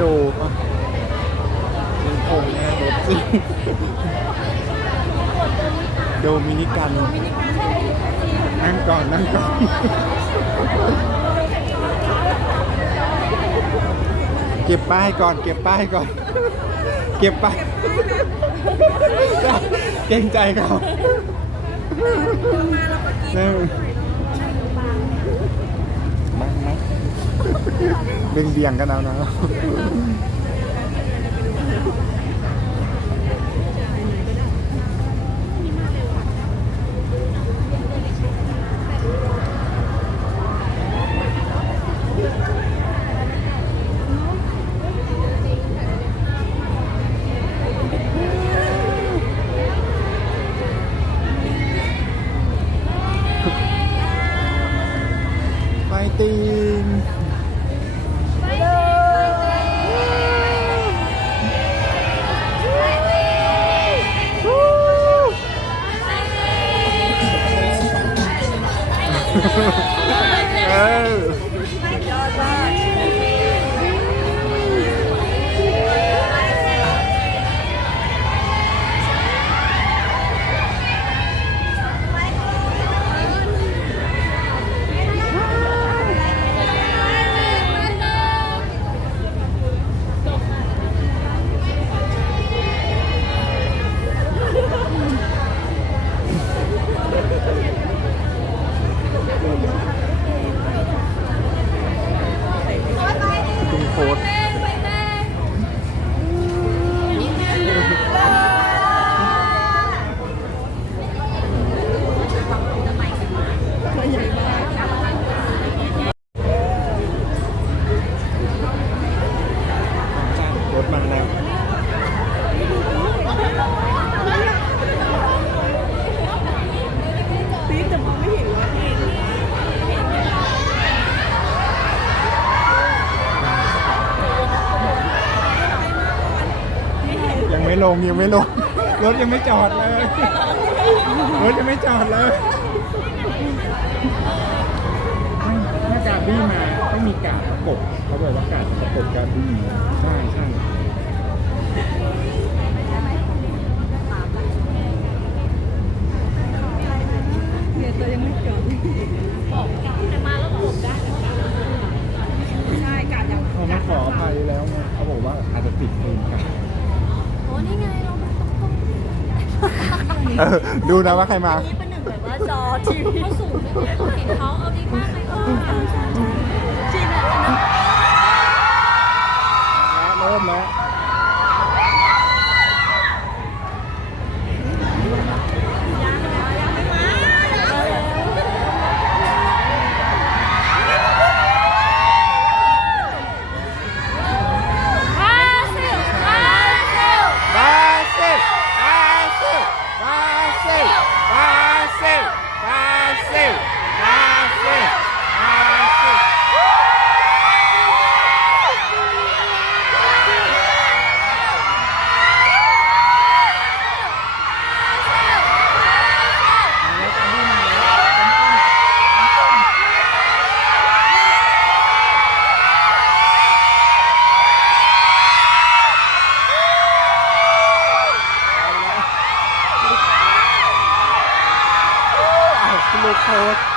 ดูอะเป็นโคงแน่รถสิโดมินิกันนั่งก่อนนั่งก่อนเก็บป้ายก่อนเก็บป้ายก่อน เก็บป้ายเกรงใจเขานั่งนั่งนะ เบี่ยงเบี่ยงกันเอานะไปตีน Hey. ลงยังไม่ลง รถยังไม่จอดเลย รถยังไม่จอดเลยถ้ากาบี้มาต้องมีกาดประกบเขาบอกว่ากาดประกบกาบี้ใช่ใช่เนี่ยตัวยังไม่จอดบอกกาแต่มาแล้วบอกได้ใช่กาดยังเขามาขออภัยแล้วไงเขาบอกว่าอาจจะติดเองกันโอ้ นี่ไงเรามาตรงๆเออดูนะว่าใครมา นี่เป็นหนึ่งแบบว่าจอทีวีเขาสูงเลยเห็นเขาเอาดีมากเลยเออจริงอะอันนั้นเริ่มแล้ว อ้